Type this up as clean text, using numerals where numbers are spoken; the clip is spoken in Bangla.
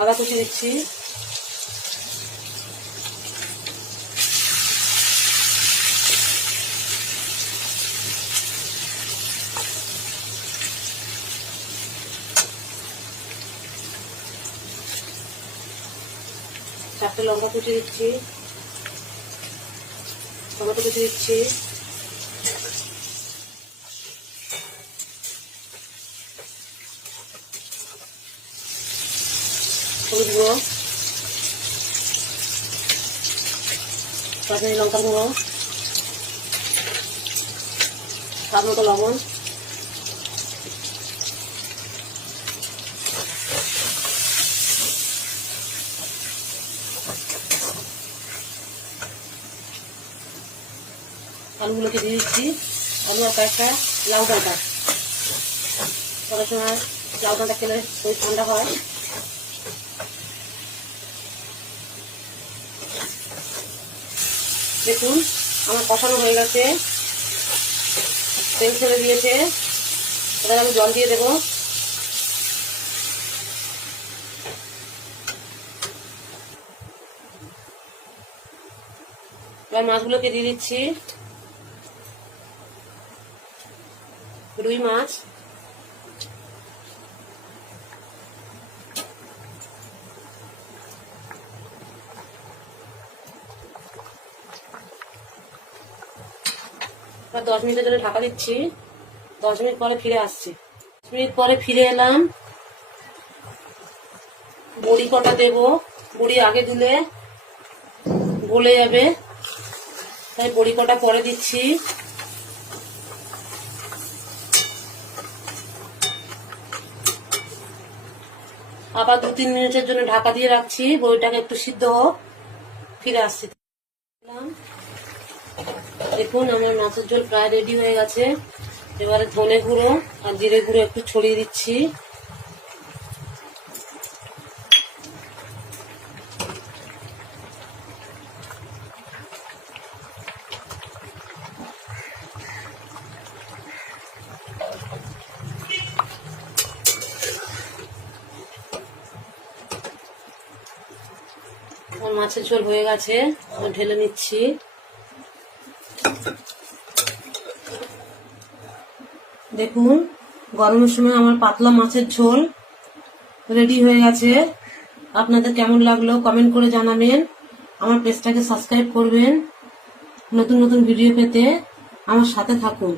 আদা কুচি দিচ্ছি, চারটে লঙ্কা কুচি দিচ্ছি, টমেটো কুচি দিচ্ছি, হলুদ গুঁড়ো, কাশ্মীরি লঙ্কা গুঁড়ো, স্বাদ মতো লবণ, আলুগুলোকে দিয়ে দিচ্ছি। আলু আর কয়েকটা লাউ ডাঁটা, করার সময় লাউ ডাঁটা খেলে শরীর ঠান্ডা হয়। দেখুন আমার কষানো হয়ে গেছে, তেল ছেড়ে দিয়েছে। এবার আমি জল দিয়ে দেবো। এবার মাছগুলোকে দিয়ে দিচ্ছি। রুই মাছ, এবার 10 মিনিটের জন্য ঢাকা দিচ্ছি। 10 মিনিট পরে ফিরে আসছি। 10 মিনিট পরে ফিরে এলাম। বড়ি কটা দেবো, বড়ি আগে দিলে গলে যাবে, তাই বড়ি কটা পরে দিচ্ছি। আবার 2-3 মিনিটের জন্য ঢাকা দিয়ে রাখছি, বড়িটাকে একটু সিদ্ধ হোক। ফিরে আসছি। দেখুন আমার মাছের ঝোল প্রায় রেডি হয়ে গেছে। এবারে ধনে গুঁড়ো আর জিরে গুঁড়ো একটু ছড়িয়ে দিচ্ছি। মাছের ঝোল হয়ে গেছে, ঢেলে নিচ্ছি। দেখুন গরমের সময় আমার পাতলা মাছের ঝোল রেডি হয়ে গেছে। আপনাদের কেমন লাগলো কমেন্ট করে জানাবেন। আমার পেজটাকে সাবস্ক্রাইব করবেন। নতুন নতুন ভিডিও পেতে আমার সাথে থাকুন।